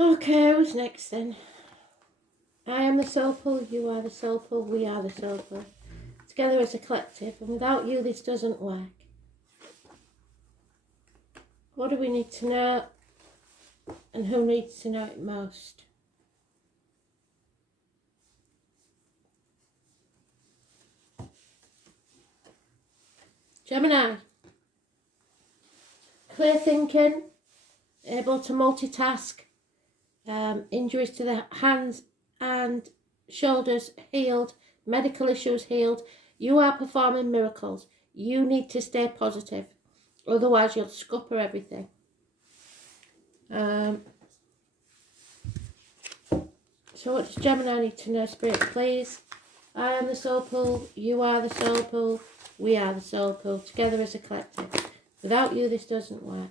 Okay, who's next then? I am the soul pool, you are the soul pool, we are the soul pool. Together as a collective, and without you this doesn't work. What do we need to know, and who needs to know it most? Gemini. Clear thinking, able to multitask, injuries to the hands and shoulders healed, medical issues healed. You are performing miracles. You need to stay positive, otherwise you'll scupper everything. So what does Gemini need to know, Spirit, please? I am the soul pool, you are the soul pool, we are the soul pool, together as a collective. Without you this doesn't work.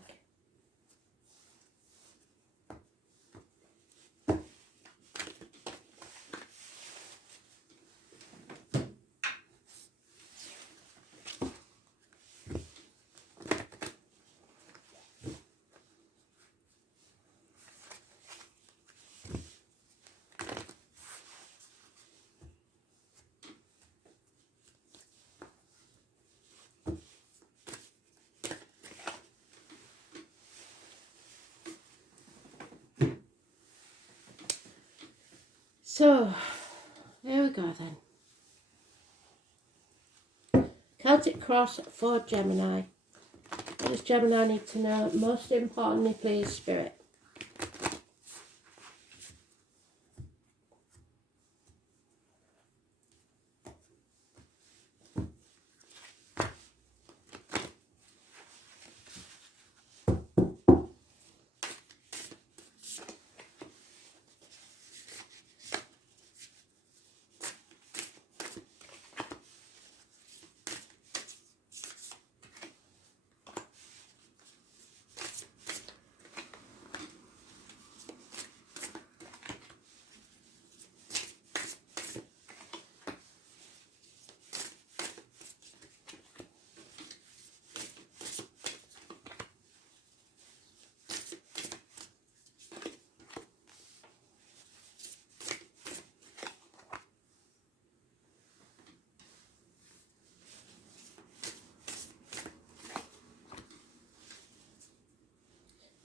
So, here we go then. Celtic cross for Gemini. What does Gemini need to know? Most importantly, please, Spirit.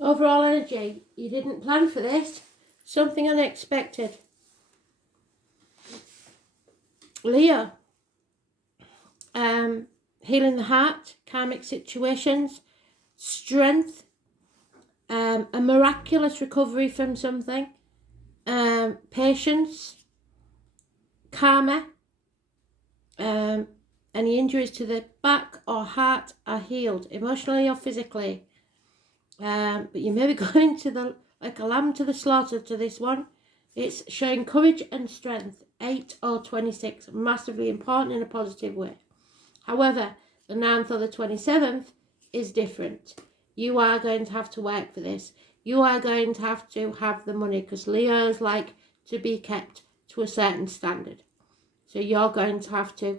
Overall energy, you didn't plan for this. Something unexpected. Leo, healing the heart, karmic situations, strength, a miraculous recovery from something, patience, karma, any injuries to the back or heart are healed, emotionally or physically. But you may be going to like a lamb to the slaughter to this one. It's showing courage and strength. 8 or 26, massively important in a positive way. However, the 9th or the 27th is different. You are going to have to work for this. You are going to have the money, because Leo's like to be kept to a certain standard. So you're going to have to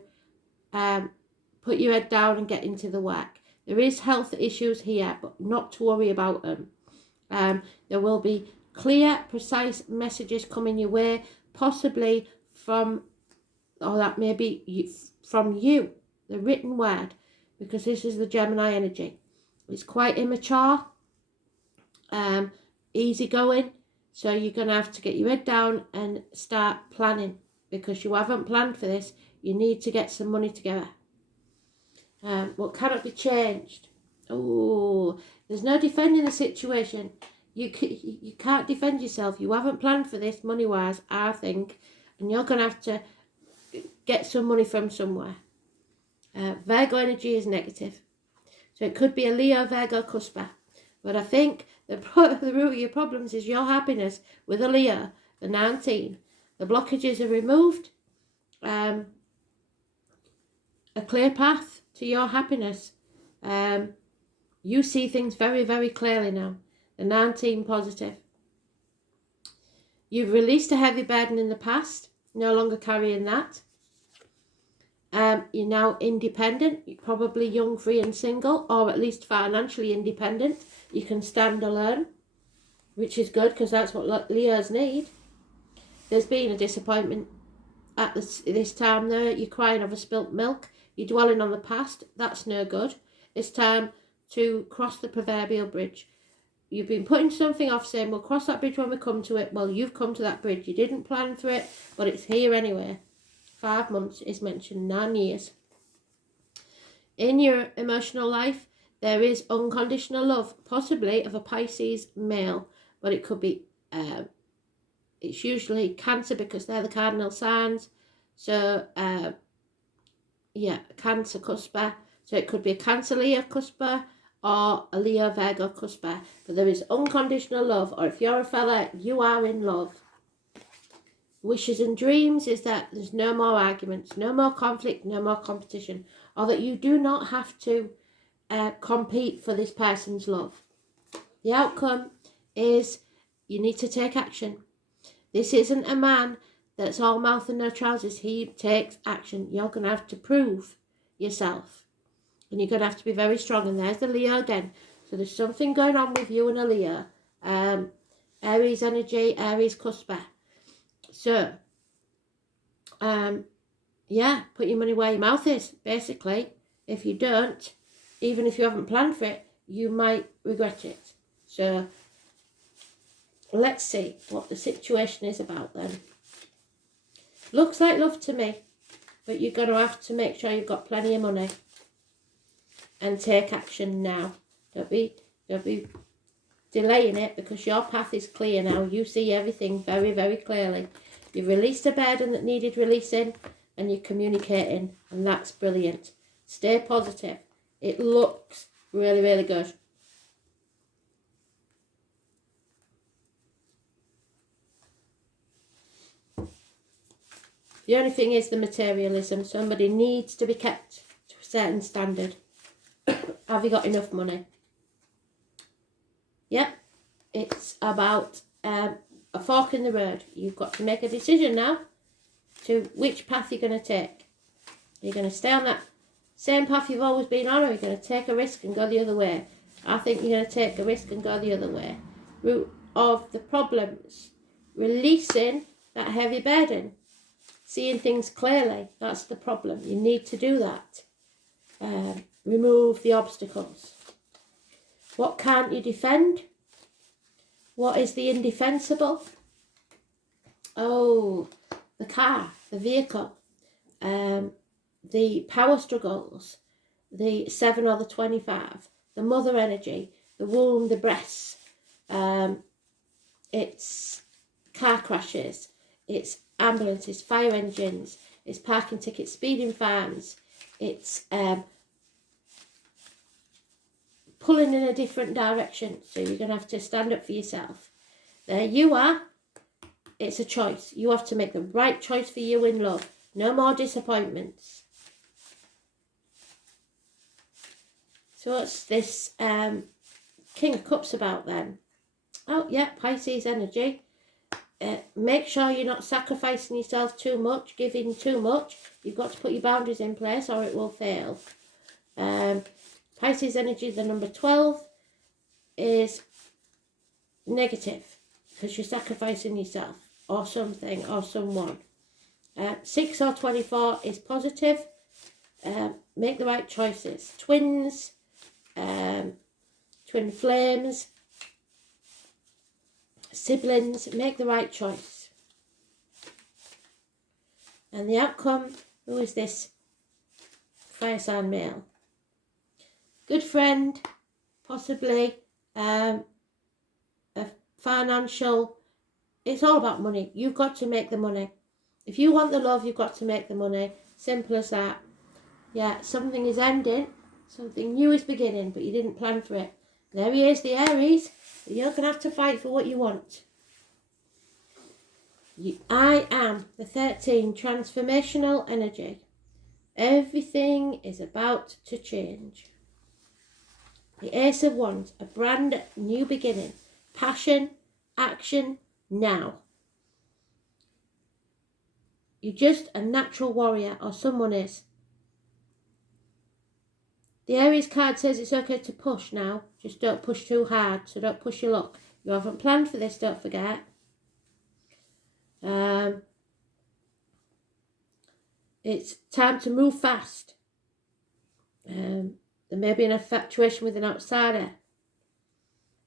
put your head down and get into the work. There is health issues here, but not to worry about them. There will be clear, precise messages coming your way, possibly from, or that may be from you, the written word, because this is the Gemini energy. It's quite immature, easygoing, so you're going to have to get your head down and start planning, because you haven't planned for this. You need to get some money together. What cannot be changed? Oh, there's no defending the situation. You can't defend yourself. You haven't planned for this money-wise, I think, and you're going to have to get some money from somewhere. Virgo energy is negative. So it could be a Leo, Virgo, cusper. But I think the root of your problems is your happiness with a Leo, the 19. The blockages are removed. A clear path to your happiness. You see things very, very clearly now. The 19 positive. You've released a heavy burden in the past, no longer carrying that. You're now independent. You're probably young, free and single, or at least financially independent. You can stand alone. which is good because that's what Leos need. There's been a disappointment at this time there. You're crying over spilt milk. You're dwelling on the past. That's no good. It's time to cross the proverbial bridge. You've been putting something off, saying we'll cross that bridge when we come to it. Well, you've come to that bridge. You didn't plan for it, but it's here anyway. 5 months is mentioned, 9 years. In your emotional life, there is unconditional love, possibly of a Pisces male, but it could be, it's usually Cancer because they're the cardinal signs. So, yeah, Cancer cusper. So it could be a Cancer Leo cusper or a Leo Virgo cusper. But there is unconditional love, or if you're a fella, you are in love. Wishes and dreams is that there's no more arguments, no more conflict, no more competition, or that you do not have to compete for this person's love. The outcome is you need to take action. This isn't a man that's all mouth and no trousers. He takes action. You're going to have to prove yourself. And you're going to have to be very strong. And there's the Leo again. So there's something going on with you and a Leo. Aries energy, Aries cusper. So, yeah, put your money where your mouth is, basically. If you don't, even if you haven't planned for it, you might regret it. So, let's see what the situation is about then. Looks like love to me, but you're going to have to make sure you've got plenty of money and take action now. Don't be delaying it, because your path is clear now. You see everything very, very clearly. You've released a burden that needed releasing, and you're communicating, and that's brilliant. Stay positive. It looks really, really good. The only thing is the materialism. Somebody needs to be kept to a certain standard. Have you got enough money? Yep. It's about a fork in the road. You've got to make a decision now to which path you're going to take. Are you going to stay on that same path you've always been on, or are you going to take a risk and go the other way? I think you're going to take a risk and go the other way. Root of the problems. Releasing that heavy burden. Seeing things clearly. That's the problem. You need to do that. Remove the obstacles. What can't you defend? What is the indefensible? Oh, the car, the vehicle, the power struggles, the 7 or the 25, the mother energy, the womb, the breasts. It's car crashes, it's ambulances, fire engines, it's parking tickets, speeding fines, it's pulling in a different direction. So you're going to have to stand up for yourself. There you are. It's a choice. You have to make the right choice for you in love. No more disappointments. So what's this King of Cups about then? Oh, yeah, Pisces energy. Make sure you're not sacrificing yourself too much, giving too much. You've got to put your boundaries in place or it will fail. Pisces energy, the number 12, is negative because you're sacrificing yourself or something or someone. 6 or 24 is positive. Make the right choices. Twins, twin flames, siblings, make the right choice. And the outcome, who is this? Fire sign male. Good friend, possibly a financial, it's all about money. You've got to make the money. If you want the love, you've got to make the money. Simple as that. Yeah, something is ending, something new is beginning, but you didn't plan for it. There he is, the Aries. You're going to have to fight for what you want. I am the 13, transformational energy. Everything is about to change. The Ace of Wands, a brand new beginning. Passion, action, now. You're just a natural warrior, or someone is. The Aries card says it's okay to push now. Just don't push too hard, so don't push your luck. You haven't planned for this, don't forget. It's time to move fast. There may be an infatuation with an outsider.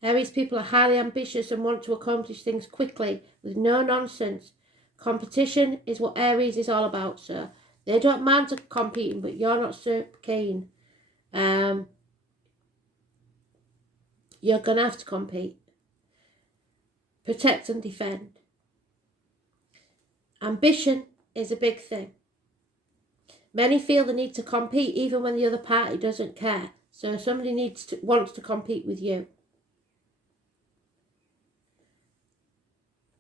Aries people are highly ambitious and want to accomplish things quickly with no nonsense. Competition is what Aries is all about, so they don't mind competing, but you're not so keen. You're going to have to compete. Protect and defend. Ambition is a big thing. Many feel the need to compete even when the other party doesn't care. So somebody wants to compete with you.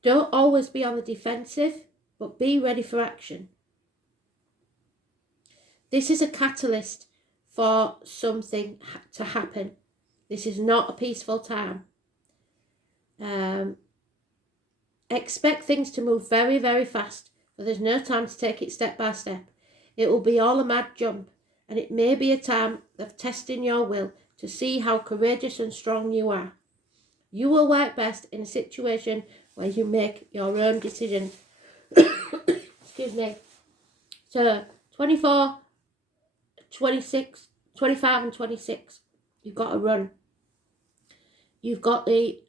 Don't always be on the defensive, but be ready for action. This is a catalyst for something to happen. This is not a peaceful time. Expect things to move very, very fast, but there's no time to take it step by step. It will be all a mad jump, and it may be a time of testing your will to see how courageous and strong you are. You will work best in a situation where you make your own decisions. Excuse me. So, 24, 26, 25 and 26, you've got to run. You've got the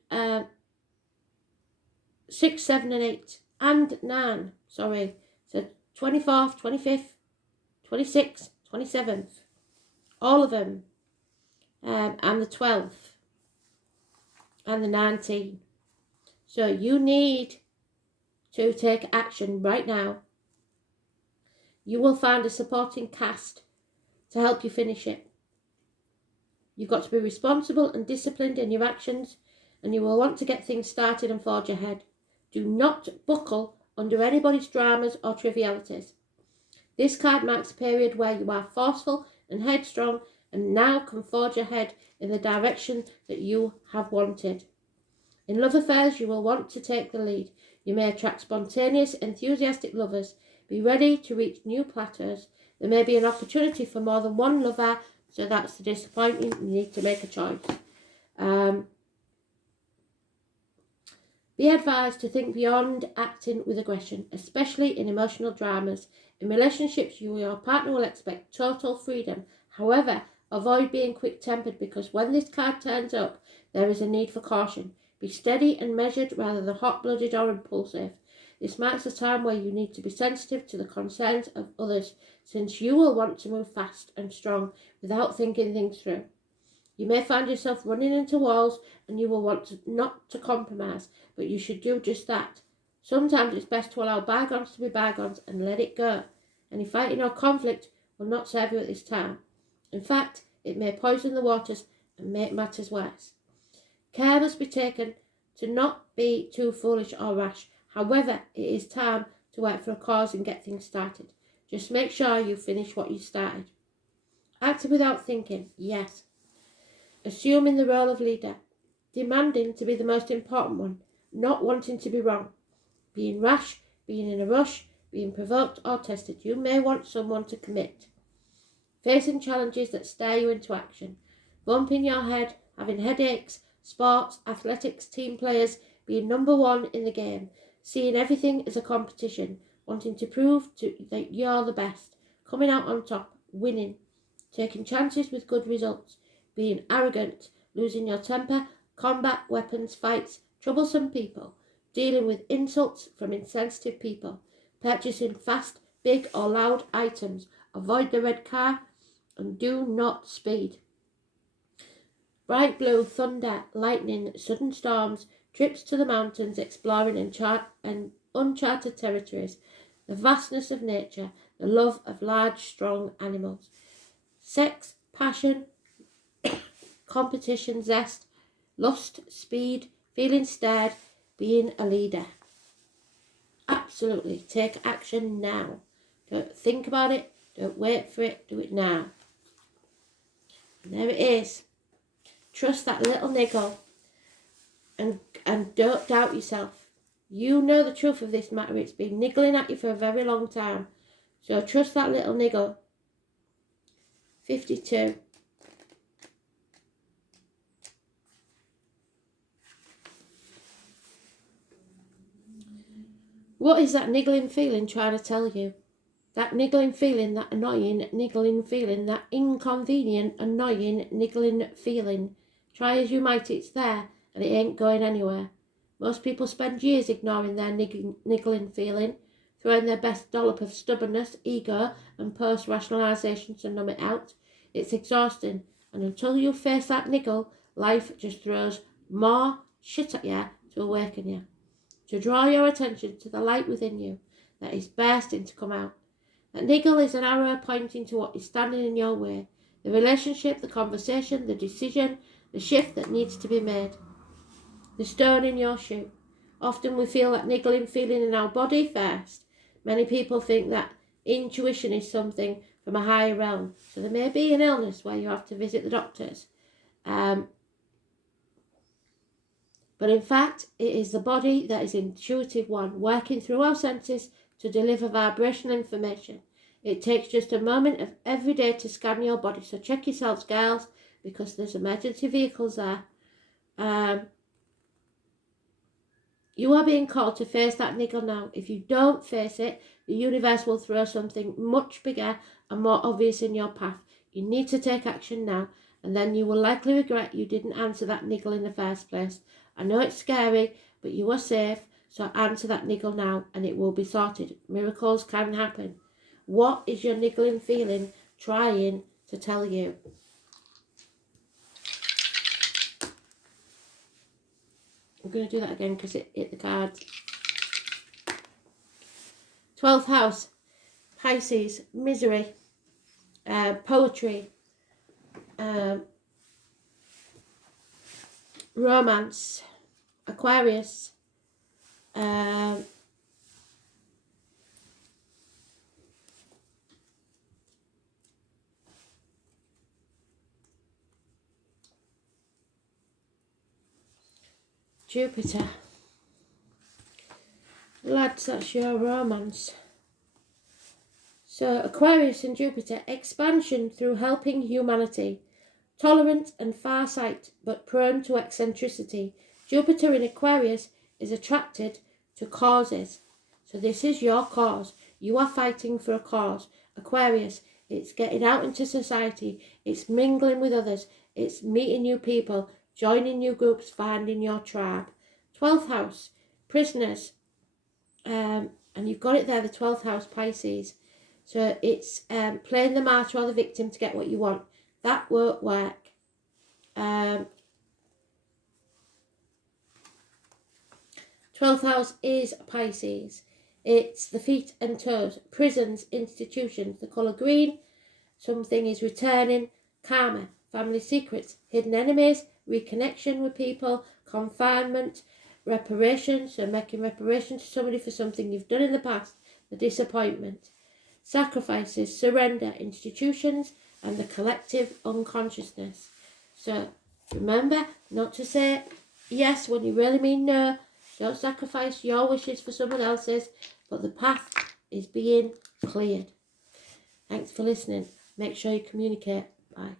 6, 7 and 8 and 9, sorry. So, 24th, 25th, 26th, 27th, all of them, and the 12th, and the 19th. So you need to take action right now. You will find a supporting cast to help you finish it. You've got to be responsible and disciplined in your actions, and you will want to get things started and forge ahead. Do not buckle under anybody's dramas or trivialities. This card marks a period where you are forceful and headstrong and now can forge ahead in the direction that you have wanted. In love affairs, you will want to take the lead. You may attract spontaneous, enthusiastic lovers. Be ready to reach new plateaus. There may be an opportunity for more than one lover, so that's the disappointment. You need to make a choice. Be advised to think beyond acting with aggression, especially in emotional dramas. In relationships, you and your partner will expect total freedom. However, avoid being quick-tempered because when this card turns up, there is a need for caution. Be steady and measured rather than hot-blooded or impulsive. This marks a time where you need to be sensitive to the concerns of others, since you will want to move fast and strong without thinking things through. You may find yourself running into walls and you will want not to compromise, but you should do just that. Sometimes it's best to allow bygones to be bygones and let it go. Any fighting or conflict will not serve you at this time. In fact, it may poison the waters and make matters worse. Care must be taken to not be too foolish or rash. However, it is time to work for a cause and get things started. Just make sure you finish what you started. Acting without thinking, yes. Assuming the role of leader. Demanding to be the most important one. Not wanting to be wrong. Being rash, being in a rush, being provoked or tested. You may want someone to commit. Facing challenges that stare you into action. Bumping your head, having headaches, sports, athletics, team players, being number one in the game. Seeing everything as a competition. Wanting to prove that you're the best. Coming out on top. Winning. Taking chances with good results. Being arrogant. Losing your temper. Combat, weapons, fights. Troublesome people. Dealing with insults from insensitive people. Purchasing fast, big or loud items. Avoid the red car and do not speed. Bright blue, thunder, lightning, sudden storms, trips to the mountains, exploring and uncharted territories, the vastness of nature, the love of large, strong animals. Sex, passion, competition, zest, lust, speed, feeling stirred, being a leader. Absolutely, take action now. Don't think about it, don't wait for it, do it now. And there it is. Trust that little niggle and don't doubt yourself. You know the truth of this matter. It's been niggling at you for a very long time. So trust that little niggle. 52. What is that niggling feeling trying to tell you? That niggling feeling, that annoying niggling feeling, that inconvenient, annoying niggling feeling. Try as you might, it's there and it ain't going anywhere. Most people spend years ignoring their niggling feeling, throwing their best dollop of stubbornness, ego and post-rationalisation to numb it out. It's exhausting, and until you face that niggle, life just throws more shit at you to awaken you, to draw your attention to the light within you that is bursting to come out. That niggle is an arrow pointing to what is standing in your way, the relationship, the conversation, the decision, the shift that needs to be made, the stone in your shoe. Often we feel that niggling feeling in our body first. Many people think that intuition is something from a higher realm, so there may be an illness where you have to visit the doctors. But in fact, it is the body that is intuitive one, working through our senses to deliver vibrational information. It takes just a moment of every day to scan your body, so check yourselves, girls, because there's emergency vehicles there. You are being called to face that niggle now. If you don't face it, the universe will throw something much bigger and more obvious in your path. You need to take action now, and then you will likely regret you didn't answer that niggle in the first place. I know it's scary, but you are safe, so answer that niggle now and it will be sorted. Miracles can happen. What is your niggling feeling trying to tell you? I'm going to do that again because it hit the cards. 12th house, Pisces, misery, poetry, romance, Aquarius, Jupiter. Lads, that's your romance. So Aquarius and Jupiter, expansion through helping humanity. Tolerant and farsight, but prone to eccentricity. Jupiter in Aquarius is attracted to causes. So this is your cause. You are fighting for a cause. Aquarius, it's getting out into society. It's mingling with others. It's meeting new people, joining new groups, finding your tribe. 12th house, prisoners. And you've got it there, the 12th house, Pisces. So it's playing the martyr or the victim to get what you want. That won't work. 12th house is Pisces. It's the feet and toes. Prisons, institutions, the colour green. Something is returning. Karma, family secrets, hidden enemies, reconnection with people, confinement, reparation, so making reparation to somebody for something you've done in the past, the disappointment. Sacrifices, surrender, institutions, and the collective unconsciousness. So remember not to say yes when you really mean no. Don't sacrifice your wishes for someone else's, but the path is being cleared. Thanks for listening. Make sure you communicate. Bye.